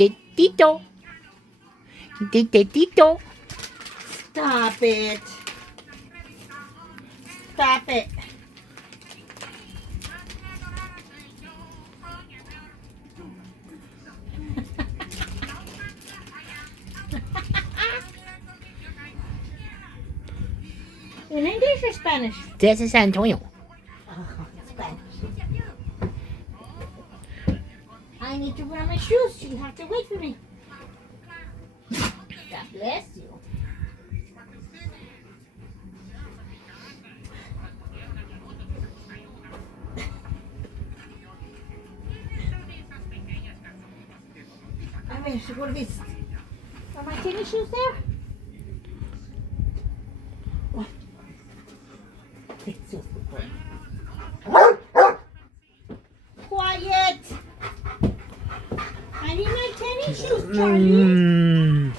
Tito. Tito. Stop it. Stop it. In English or Spanish? This is Antonio. Oh, Spanish. I need to wear my shoes. You have to wait for me. God bless you. A ver, what are these? Are my tennis shoes there? What? It's so quiet. I need my tennis shoes, Charlie.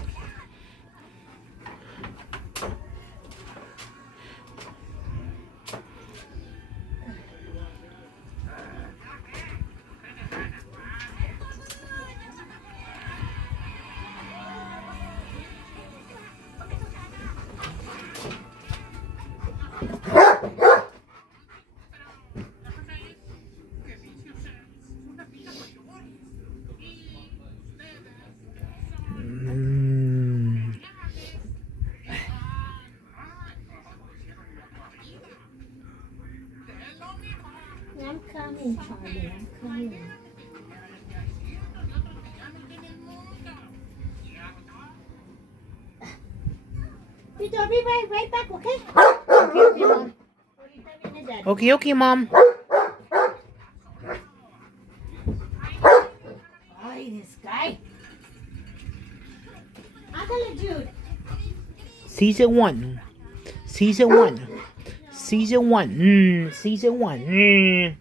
I'm coming, Charlie. I'm coming. Tito, I'll be right back, okay? Okay, Mom. Okay, Mom. Ay, this guy. Ándale, Jude. Season 1. Season 1. Season 1. Season 1.